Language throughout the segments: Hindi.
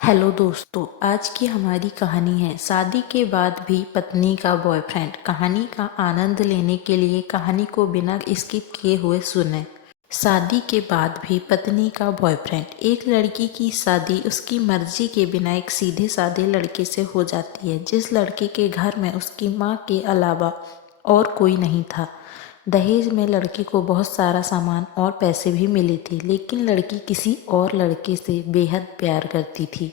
हेलो दोस्तों, आज की हमारी कहानी है शादी के बाद भी पत्नी का बॉयफ्रेंड। कहानी का आनंद लेने के लिए कहानी को बिना स्किप किए हुए सुने। शादी के बाद भी पत्नी का बॉयफ्रेंड। एक लड़की की शादी उसकी मर्जी के बिना एक सीधे साधे लड़के से हो जाती है, जिस लड़के के घर में उसकी माँ के अलावा और कोई नहीं था। दहेज में लड़की को बहुत सारा सामान और पैसे भी मिले थे, लेकिन लड़की किसी और लड़के से बेहद प्यार करती थी।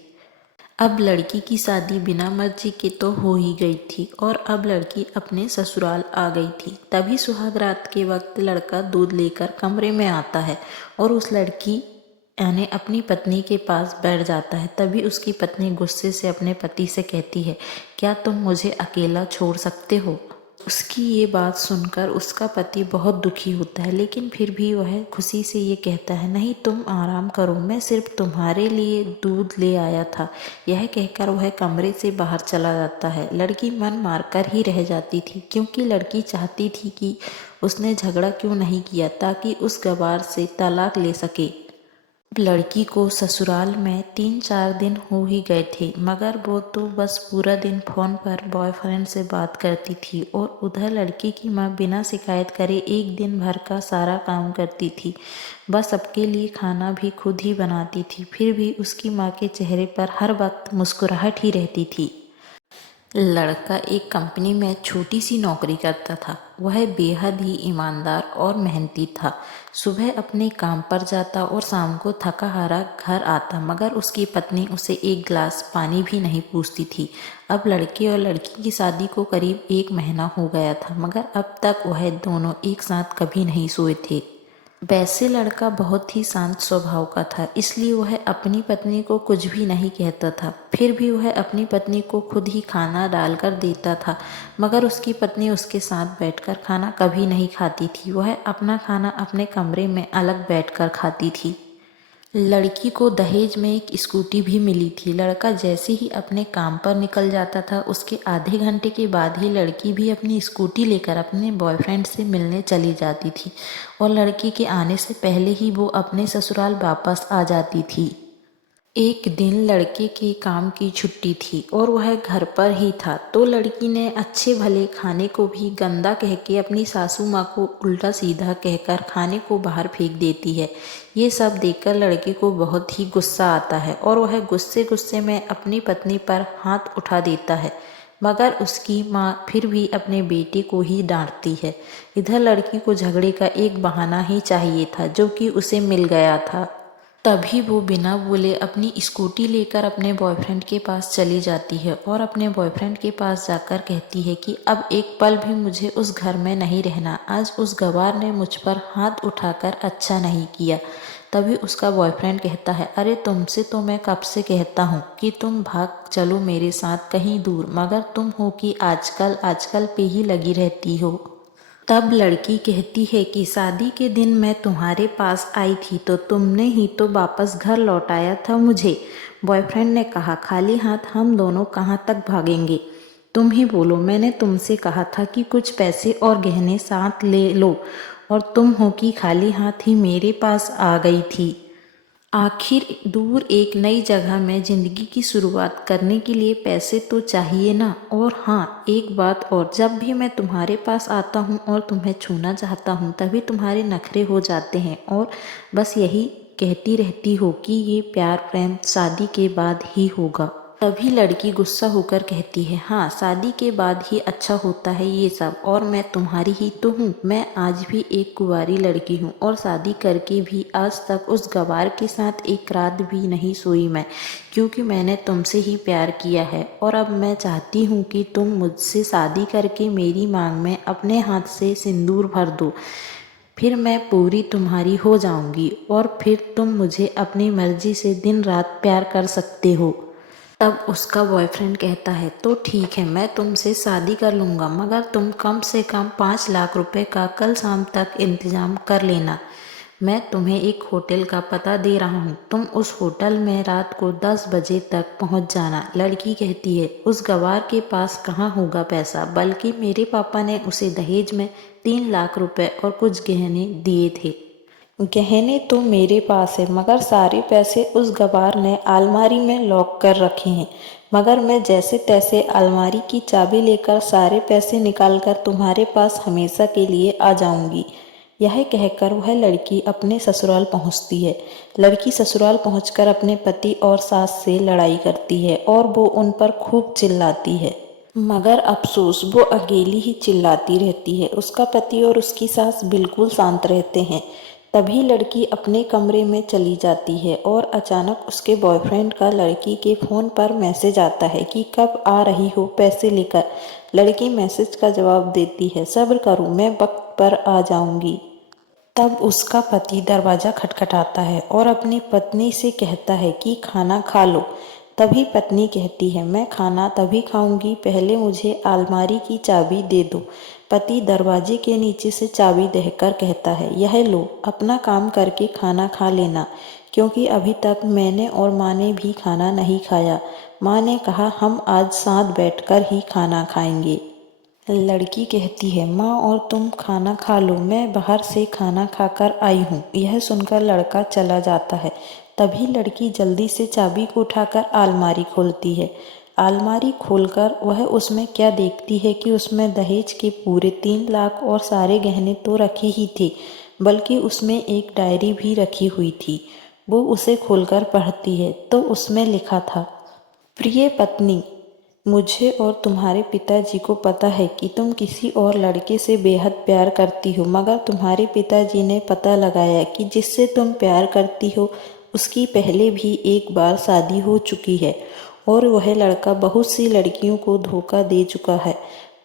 अब लड़की की शादी बिना मर्जी के तो हो ही गई थी और अब लड़की अपने ससुराल आ गई थी। तभी सुहाग रात के वक्त लड़का दूध लेकर कमरे में आता है और उस लड़की यानी अपनी पत्नी के पास बैठ जाता है। तभी उसकी पत्नी गुस्से से अपने पति से कहती है, क्या तुम मुझे अकेला छोड़ सकते हो? उसकी ये बात सुनकर उसका पति बहुत दुखी होता है, लेकिन फिर भी वह खुशी से ये कहता है, नहीं तुम आराम करो, मैं सिर्फ तुम्हारे लिए दूध ले आया था। यह कहकर वह कमरे से बाहर चला जाता है। लड़की मन मारकर ही रह जाती थी, क्योंकि लड़की चाहती थी कि उसने झगड़ा क्यों नहीं किया ताकि उस गवार से तलाक ले सके। लड़की को ससुराल में 3-4 दिन हो ही गए थे, मगर वो तो बस पूरा दिन फोन पर बॉयफ्रेंड से बात करती थी और उधर लड़की की माँ बिना शिकायत करे एक दिन भर का सारा काम करती थी। बस सबके लिए खाना भी खुद ही बनाती थी, फिर भी उसकी माँ के चेहरे पर हर वक्त मुस्कुराहट ही रहती थी। लड़का एक कंपनी में छोटी सी नौकरी करता था। वह बेहद ही ईमानदार और मेहनती था। सुबह अपने काम पर जाता और शाम को थका हारा घर आता, मगर उसकी पत्नी उसे एक गिलास पानी भी नहीं पूछती थी। अब लड़के और लड़की की शादी को करीब 1 महीना हो गया था, मगर अब तक वह दोनों एक साथ कभी नहीं सोए थे। वैसे लड़का बहुत ही शांत स्वभाव का था, इसलिए वह अपनी पत्नी को कुछ भी नहीं कहता था। फिर भी वह अपनी पत्नी को खुद ही खाना डालकर देता था, मगर उसकी पत्नी उसके साथ बैठकर खाना कभी नहीं खाती थी। वह अपना खाना अपने कमरे में अलग बैठकर खाती थी। लड़की को दहेज में एक स्कूटी भी मिली थी। लड़का जैसे ही अपने काम पर निकल जाता था, उसके आधे घंटे के बाद ही लड़की भी अपनी स्कूटी लेकर अपने बॉयफ्रेंड से मिलने चली जाती थी और लड़की के आने से पहले ही वो अपने ससुराल वापस आ जाती थी। एक दिन लड़के के काम की छुट्टी थी और वह घर पर ही था, तो लड़की ने अच्छे भले खाने को भी गंदा कह के अपनी सासू माँ को उल्टा सीधा कहकर खाने को बाहर फेंक देती है। ये सब देखकर लड़के को बहुत ही गुस्सा आता है और वह गुस्से गुस्से में अपनी पत्नी पर हाथ उठा देता है, मगर उसकी माँ फिर भी अपने बेटे को ही डांटती है। इधर लड़की को झगड़े का एक बहाना ही चाहिए था, जो कि उसे मिल गया था। तभी वो बिना बोले अपनी स्कूटी लेकर अपने बॉयफ्रेंड के पास चली जाती है और अपने बॉयफ्रेंड के पास जाकर कहती है कि अब एक पल भी मुझे उस घर में नहीं रहना। आज उस गवार ने मुझ पर हाथ उठाकर अच्छा नहीं किया। तभी उसका बॉयफ्रेंड कहता है, अरे तुमसे तो मैं कब से कहता हूँ कि तुम भाग चलो मेरे साथ कहीं दूर, मगर तुम हो कि आजकल आजकल पे ही लगी रहती हो। तब लड़की कहती है कि शादी के दिन मैं तुम्हारे पास आई थी तो तुमने ही तो वापस घर लौटाया था मुझे। बॉयफ्रेंड ने कहा, खाली हाथ हम दोनों कहाँ तक भागेंगे? तुम ही बोलो, मैंने तुमसे कहा था कि कुछ पैसे और गहने साथ ले लो और तुम हो कि खाली हाथ ही मेरे पास आ गई थी। आखिर दूर एक नई जगह में ज़िंदगी की शुरुआत करने के लिए पैसे तो चाहिए ना। और हाँ, एक बात और, जब भी मैं तुम्हारे पास आता हूँ और तुम्हें छूना चाहता हूँ तभी तुम्हारे नखरे हो जाते हैं और बस यही कहती रहती हो कि ये प्यार प्रेम शादी के बाद ही होगा। तभी लड़की गुस्सा होकर कहती है, हाँ शादी के बाद ही अच्छा होता है ये सब, और मैं तुम्हारी ही तो हूँ। मैं आज भी एक कुंवारी लड़की हूँ और शादी करके भी आज तक उस गवार के साथ एक रात भी नहीं सोई मैं, क्योंकि मैंने तुमसे ही प्यार किया है और अब मैं चाहती हूँ कि तुम मुझसे शादी करके मेरी मांग में अपने हाथ से सिंदूर भर दो। फिर मैं पूरी तुम्हारी हो जाऊंगी और फिर तुम मुझे अपनी मर्जी से दिन रात प्यार कर सकते हो। तब उसका बॉयफ्रेंड कहता है, तो ठीक है, मैं तुमसे शादी कर लूँगा, मगर तुम कम से कम 5 लाख रुपए का कल शाम तक इंतजाम कर लेना। मैं तुम्हें एक होटल का पता दे रहा हूँ, तुम उस होटल में रात को 10 बजे तक पहुँच जाना। लड़की कहती है, उस गवार के पास कहाँ होगा पैसा, बल्कि मेरे पापा ने उसे दहेज में 3 लाख रुपए और कुछ गहने दिए थे। गहने तो मेरे पास है, मगर सारे पैसे उस गवार ने अलमारी में लॉक कर रखे हैं। मगर मैं जैसे तैसे अलमारी की चाबी लेकर सारे पैसे निकालकर तुम्हारे पास हमेशा के लिए आ जाऊंगी। यह कहकर वह लड़की अपने ससुराल पहुंचती है। लड़की ससुराल पहुंचकर अपने पति और सास से लड़ाई करती है और वो उन पर खूब चिल्लाती है। मगर अफसोस, वो अकेली ही चिल्लाती रहती है। उसका पति और उसकी सास बिल्कुल शांत रहते हैं। तभी लड़की अपने कमरे में चली जाती है और अचानक उसके बॉयफ्रेंड का लड़की के फ़ोन पर मैसेज आता है कि कब आ रही हो पैसे लेकर। लड़की मैसेज का जवाब देती है, सब्र करो, मैं वक्त पर आ जाऊंगी। तब उसका पति दरवाज़ा खटखटाता है और अपनी पत्नी से कहता है कि खाना खा लो। तभी पत्नी कहती है, मैं खाना तभी खाऊंगी, पहले मुझे अलमारी की चाबी दे दो। पति दरवाजे के नीचे से चाबी देकर कहता है, यह लो, अपना काम करके खाना खा लेना, क्योंकि अभी तक मैंने और माँ ने भी खाना नहीं खाया। माँ ने कहा हम आज साथ बैठकर ही खाना खाएंगे। लड़की कहती है, माँ और तुम खाना खा लो, मैं बाहर से खाना खाकर आई हूँ। यह सुनकर लड़का चला जाता है। तभी लड़की जल्दी से चाबी को उठाकर अलमारी खोलती है। अलमारी खोलकर वह उसमें क्या देखती है कि उसमें दहेज के पूरे 3 लाख और सारे गहने तो रखे ही थे, बल्कि उसमें एक डायरी भी रखी हुई थी। वो उसे खोलकर पढ़ती है तो उसमें लिखा था, प्रिय पत्नी, मुझे और तुम्हारे पिताजी को पता है कि तुम किसी और लड़के से बेहद प्यार करती हो, मगर तुम्हारे पिताजी ने पता लगाया कि जिससे तुम प्यार करती हो उसकी पहले भी एक बार शादी हो चुकी है और वह लड़का बहुत सी लड़कियों को धोखा दे चुका है।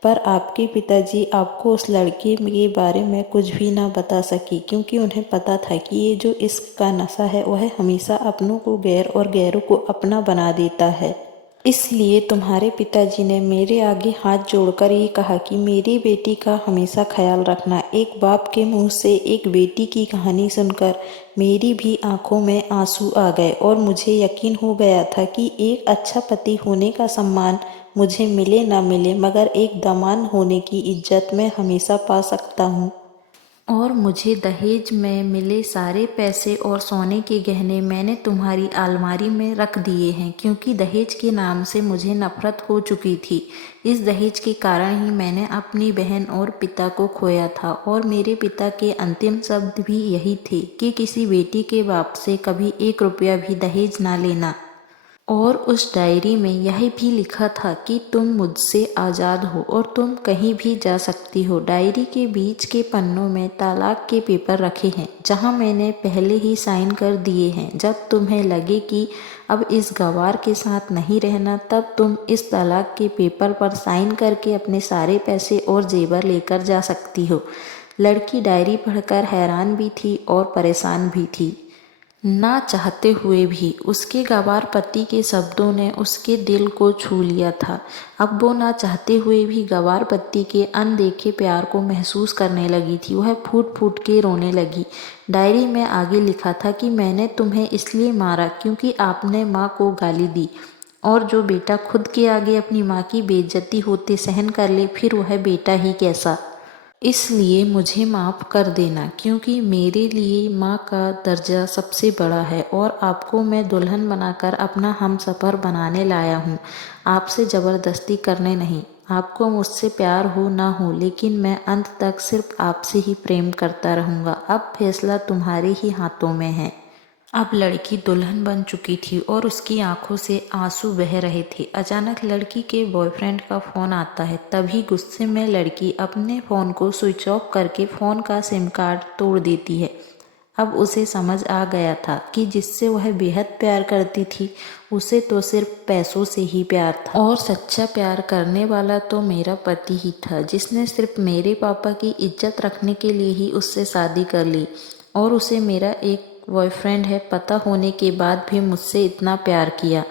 पर आपके पिताजी आपको उस लड़के के बारे में कुछ भी ना बता सके, क्योंकि उन्हें पता था कि ये जो इश्क का नशा है वह हमेशा अपनों को गैर और गैरों को अपना बना देता है। इसलिए तुम्हारे पिताजी ने मेरे आगे हाथ जोड़कर ये कहा कि मेरी बेटी का हमेशा ख्याल रखना। एक बाप के मुंह से एक बेटी की कहानी सुनकर मेरी भी आंखों में आंसू आ गए और मुझे यकीन हो गया था कि एक अच्छा पति होने का सम्मान मुझे मिले ना मिले, मगर एक दामाद होने की इज्जत मैं हमेशा पा सकता हूँ। और मुझे दहेज में मिले सारे पैसे और सोने के गहने मैंने तुम्हारी अलमारी में रख दिए हैं, क्योंकि दहेज के नाम से मुझे नफरत हो चुकी थी। इस दहेज के कारण ही मैंने अपनी बहन और पिता को खोया था और मेरे पिता के अंतिम शब्द भी यही थे कि किसी बेटी के बाप से कभी 1 रुपया भी दहेज ना लेना। और उस डायरी में यह भी लिखा था कि तुम मुझसे आज़ाद हो और तुम कहीं भी जा सकती हो। डायरी के बीच के पन्नों में तलाक के पेपर रखे हैं, जहां मैंने पहले ही साइन कर दिए हैं। जब तुम्हें लगे कि अब इस गवार के साथ नहीं रहना, तब तुम इस तलाक के पेपर पर साइन करके अपने सारे पैसे और जेवर लेकर जा सकती हो। लड़की डायरी पढ़कर हैरान भी थी और परेशान भी थी। ना चाहते हुए भी उसके गंवार पति के शब्दों ने उसके दिल को छू लिया था। अब वो ना चाहते हुए भी गंवार पति के अनदेखे प्यार को महसूस करने लगी थी। वह फूट फूट के रोने लगी। डायरी में आगे लिखा था कि मैंने तुम्हें इसलिए मारा क्योंकि आपने माँ को गाली दी, और जो बेटा खुद के आगे अपनी माँ की बेइज्जती होते सहन कर ले, फिर वह बेटा ही कैसा। इसलिए मुझे माफ़ कर देना, क्योंकि मेरे लिए माँ का दर्जा सबसे बड़ा है और आपको मैं दुल्हन बनाकर अपना हमसफ़र बनाने लाया हूँ। आपसे ज़बरदस्ती करने नहीं। आपको मुझसे प्यार हो ना हो, लेकिन मैं अंत तक सिर्फ आपसे ही प्रेम करता रहूँगा। अब फैसला तुम्हारे ही हाथों में है। अब लड़की दुल्हन बन चुकी थी और उसकी आंखों से आंसू बह रहे थे। अचानक लड़की के बॉयफ्रेंड का फ़ोन आता है। तभी गुस्से में लड़की अपने फ़ोन को स्विच ऑफ करके फ़ोन का सिम कार्ड तोड़ देती है। अब उसे समझ आ गया था कि जिससे वह बेहद प्यार करती थी, उसे तो सिर्फ पैसों से ही प्यार था, और सच्चा प्यार करने वाला तो मेरा पति ही था, जिसने सिर्फ मेरे पापा की इज्जत रखने के लिए ही उससे शादी कर ली, और उसे मेरा एक बॉयफ्रेंड है पता होने के बाद भी मुझसे इतना प्यार किया।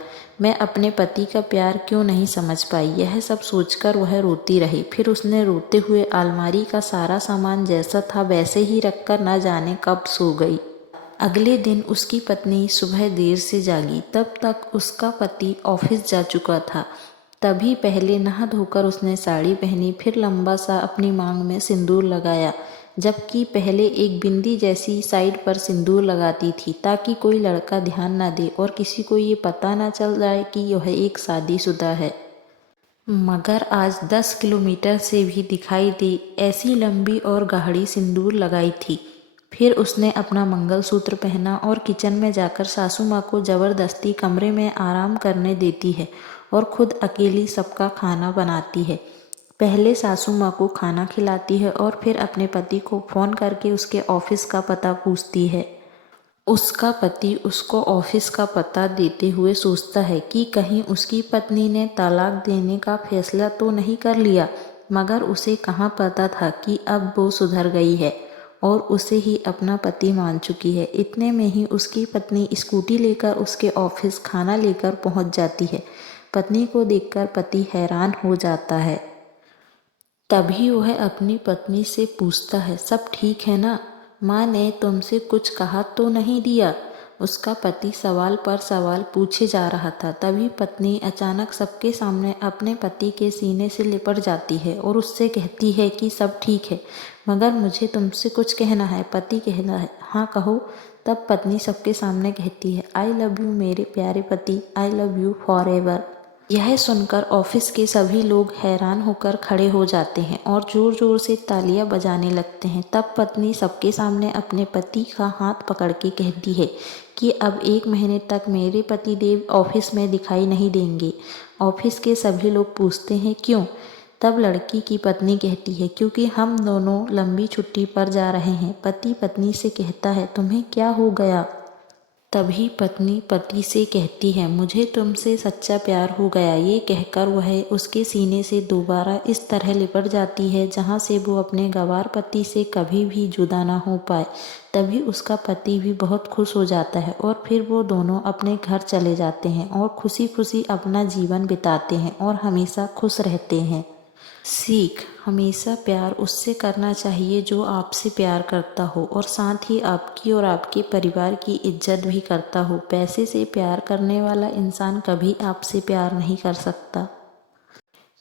मैं अपने पति का प्यार क्यों नहीं समझ पाई। यह सब सोचकर वह रोती रही। फिर उसने रोते हुए अलमारी का सारा सामान जैसा था वैसे ही रखकर न जाने कब सो गई। अगले दिन उसकी पत्नी सुबह देर से जागी। तब तक उसका पति ऑफिस जा चुका था। तभी पहले नहा धोकर उसने साड़ी पहनी, फिर लंबा सा अपनी मांग में सिंदूर लगाया। जबकि पहले एक बिंदी जैसी साइड पर सिंदूर लगाती थी ताकि कोई लड़का ध्यान न दे और किसी को ये पता न चल जाए कि यह एक शादीशुदा है। मगर आज 10 किलोमीटर से भी दिखाई दे ऐसी लंबी और गाढ़ी सिंदूर लगाई थी। फिर उसने अपना मंगलसूत्र पहना और किचन में जाकर सासू माँ को ज़बरदस्ती कमरे में आराम करने देती है और खुद अकेली सबका खाना बनाती है। पहले सासू माँ को खाना खिलाती है और फिर अपने पति को फ़ोन करके उसके ऑफिस का पता पूछती है। उसका पति उसको ऑफिस का पता देते हुए सोचता है कि कहीं उसकी पत्नी ने तलाक देने का फैसला तो नहीं कर लिया, मगर उसे कहाँ पता था कि अब वो सुधर गई है और उसे ही अपना पति मान चुकी है। इतने में ही उसकी पत्नी स्कूटी लेकर उसके ऑफिस खाना लेकर पहुंच जाती है। पत्नी को देखकर पति हैरान हो जाता है। तभी वह अपनी पत्नी से पूछता है, सब ठीक है ना? माँ ने तुमसे कुछ कहा तो नहीं दिया? उसका पति सवाल पर सवाल पूछे जा रहा था। तभी पत्नी अचानक सबके सामने अपने पति के सीने से लिपट जाती है और उससे कहती है कि सब ठीक है, मगर मुझे तुमसे कुछ कहना है। पति कहता है, हाँ कहो। तब पत्नी सबके सामने कहती है, आई लव यू मेरे प्यारे पति, I love you for ever. यह सुनकर ऑफिस के सभी लोग हैरान होकर खड़े हो जाते हैं और जोर जोर से तालियां बजाने लगते हैं। तब पत्नी सबके सामने अपने पति का हाथ पकड़ के कहती है कि अब 1 महीने तक मेरे पति देव ऑफिस में दिखाई नहीं देंगे। ऑफिस के सभी लोग पूछते हैं क्यों? तब लड़की की पत्नी कहती है, क्योंकि हम दोनों लंबी छुट्टी पर जा रहे हैं। पति पत्नी से कहता है, तुम्हें क्या हो गया? तभी पत्नी पति से कहती है, मुझे तुमसे सच्चा प्यार हो गया। ये कहकर वह उसके सीने से दोबारा इस तरह लिपट जाती है जहाँ से वो अपने गंवार पति से कभी भी जुदा ना हो पाए। तभी उसका पति भी बहुत खुश हो जाता है और फिर वो दोनों अपने घर चले जाते हैं और खुशी खुशी अपना जीवन बिताते हैं और हमेशा खुश रहते हैं। सीख, हमेशा प्यार उससे करना चाहिए जो आपसे प्यार करता हो और साथ ही आपकी और आपके परिवार की इज्जत भी करता हो। पैसे से प्यार करने वाला इंसान कभी आपसे प्यार नहीं कर सकता।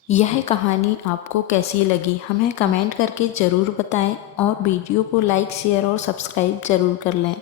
यह कहानी आपको कैसी लगी हमें कमेंट करके ज़रूर बताएं और वीडियो को लाइक शेयर और सब्सक्राइब ज़रूर कर लें।